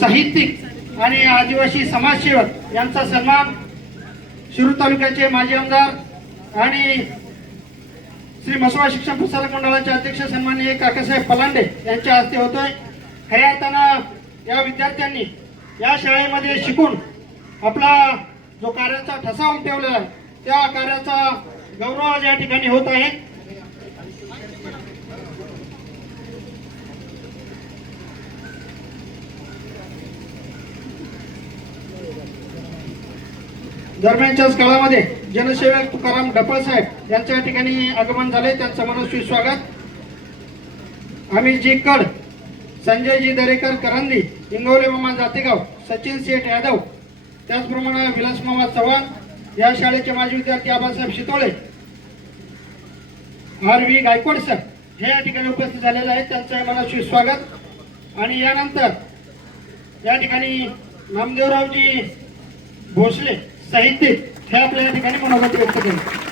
साहित्यिक आणि आदिवासी समाजसेवक यांचा सन्मान शिरूर तालुक्याचे माजी आमदार आणि श्री मसुवा शिक्षण प्रसारक मंडळाचे अध्यक्ष सन्माननीय काकासाहेब पलांडे यांच्या हस्ते होतोय. खऱ्या अर्थानं या विद्यार्थ्यांनी या शाळेमध्ये शिकून आपला जो कार्याचा ठसा उमटवलेला आहे त्या कार्याचा गौरव आज या ठिकाणी होत आहे. दरम्यानच्याच काळामध्ये जनसेवक तुकाराम डपळ साहेब यांच्या या ठिकाणी आगमन झाले त्यांचं मनस्वी स्वागत. अमितजी कड संजयजी दरेकर करंदी इंगोले मामा जातेगाव सचिन शेठ यादव त्याचप्रमाणे विलास मामा चव्हाण या शाळेचे माजी विद्यार्थी Abasaheb Shitole R V Gaikwad sir हे या ठिकाणी उपस्थित झालेले आहेत. त्यांचं मनस्वी स्वागत. आणि यानंतर या ठिकाणी नामदेवरावजी भोसले साहित्यिक हे आपल्या ठिकाणी मनोगत व्यक्त केले